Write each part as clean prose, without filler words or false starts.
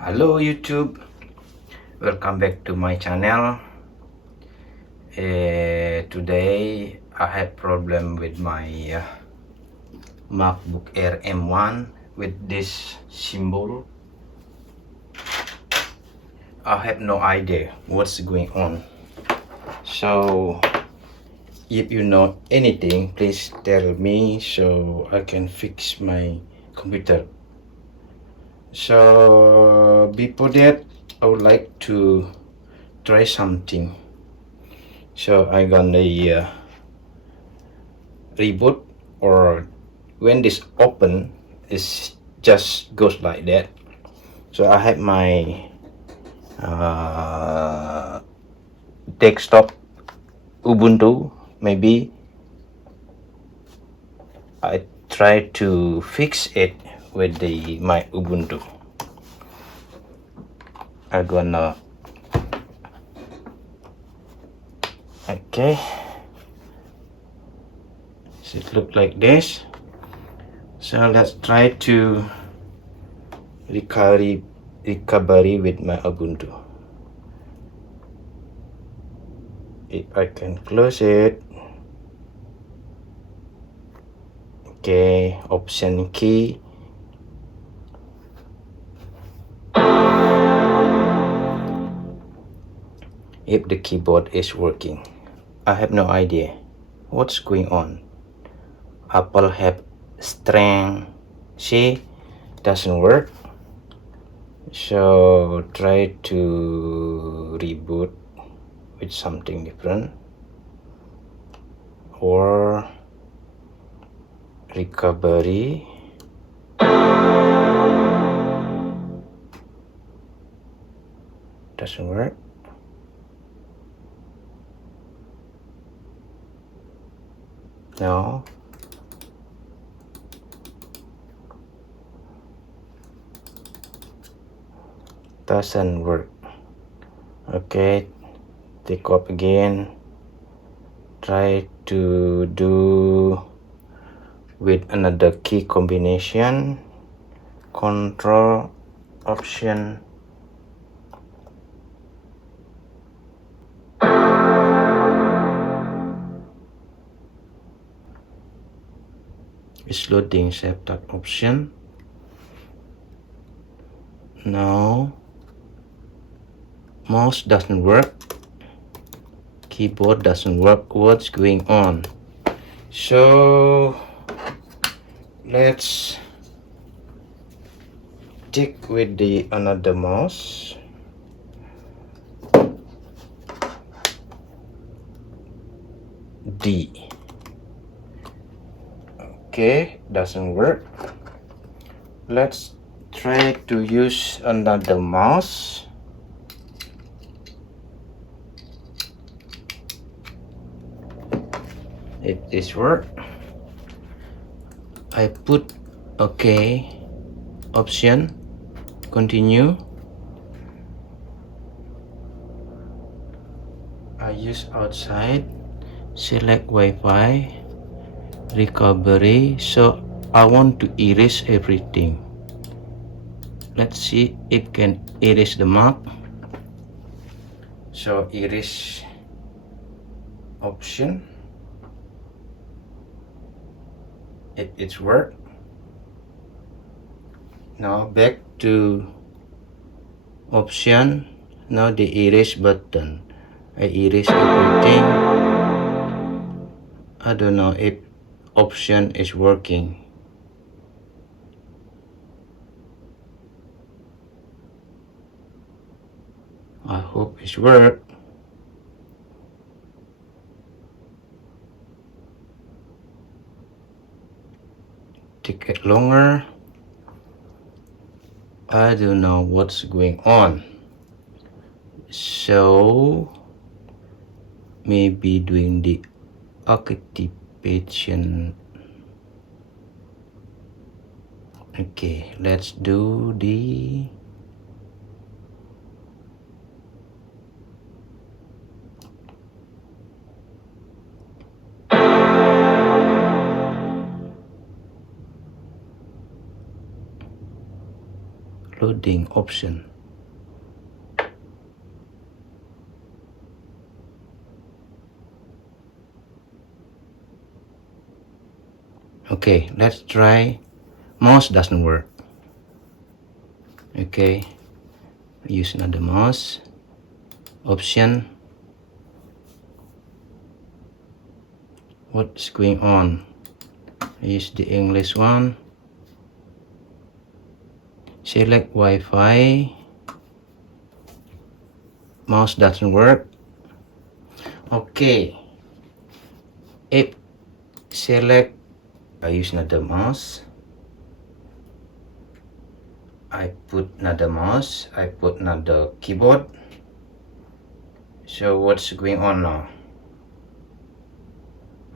Hello YouTube, welcome back to my channel. Today I have problem with my Macbook Air M1 with this symbol. I have no idea what's going on. So if you know anything, please tell me so I can fix my computer. So before that, I would like to try something. So I'm gonna reboot, or when this open, it just goes like that. So I have my desktop Ubuntu. Maybe I try to fix it with my Ubuntu. I'm gonna okay, so it look like this. So let's try to recovery with my Ubuntu. If I can close it, okay, option key, if the keyboard is working. I have no idea what's going on. Apple have strength, see, doesn't work. So try to reboot with something different, or recovery. Doesn't work. No. Doesn't work. Okay, take off again. Try to do with another key combination. Control option. It's loading. Save that option. No. Mouse doesn't work. Keyboard doesn't work. What's going on? So let's check with the another mouse. D. Okay, doesn't work. Let's try to use another mouse. If this work, I put okay option, continue. I use outside, select Wi-Fi, recovery. So I want to erase everything. Let's see if can erase the Mac. So erase option. It's work. Now back to option. Now the erase button. I erase everything. I don't know if option is working. I hope it's work. Take it longer. I don't know what's going on. So maybe doing the activation. Okay, let's do the loading option. Okay, let's try. Mouse doesn't work. Okay, use another mouse. Option. What's going on? Use the English one. Select Wi-Fi. Mouse doesn't work. Okay, if select, I use another mouse. I put another mouse. I put another keyboard. So what's going on now?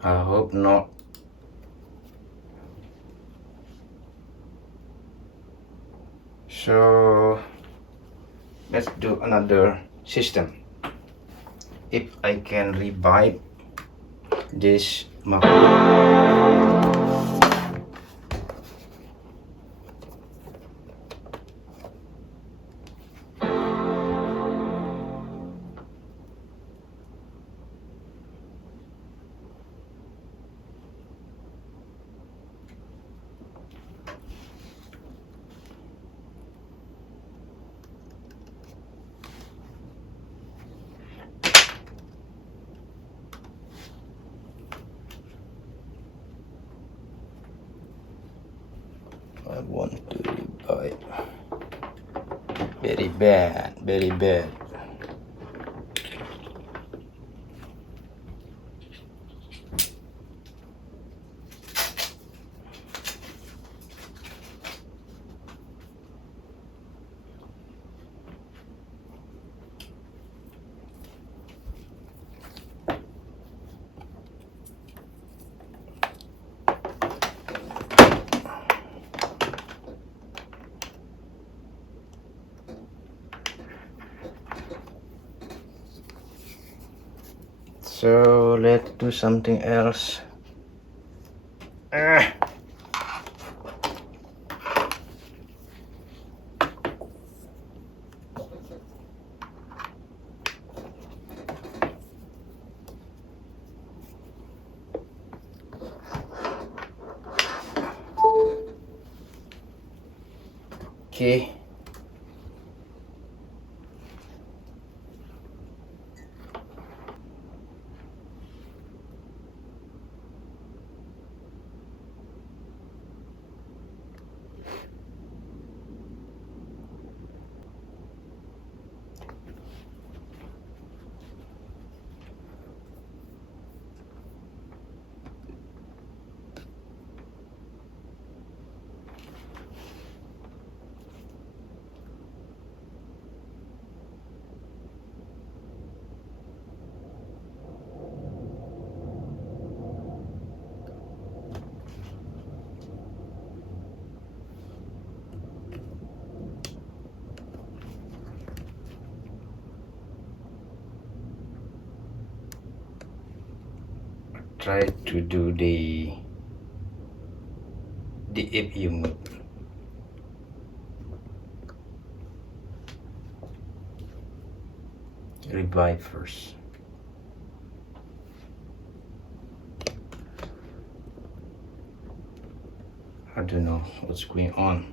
I hope not. So let's do another system. If I can revive this Macbook. I want to revive. Very bad, very bad. So let's do something else. Okay. Try to do the FU mode. Revive first. I don't know what's going on.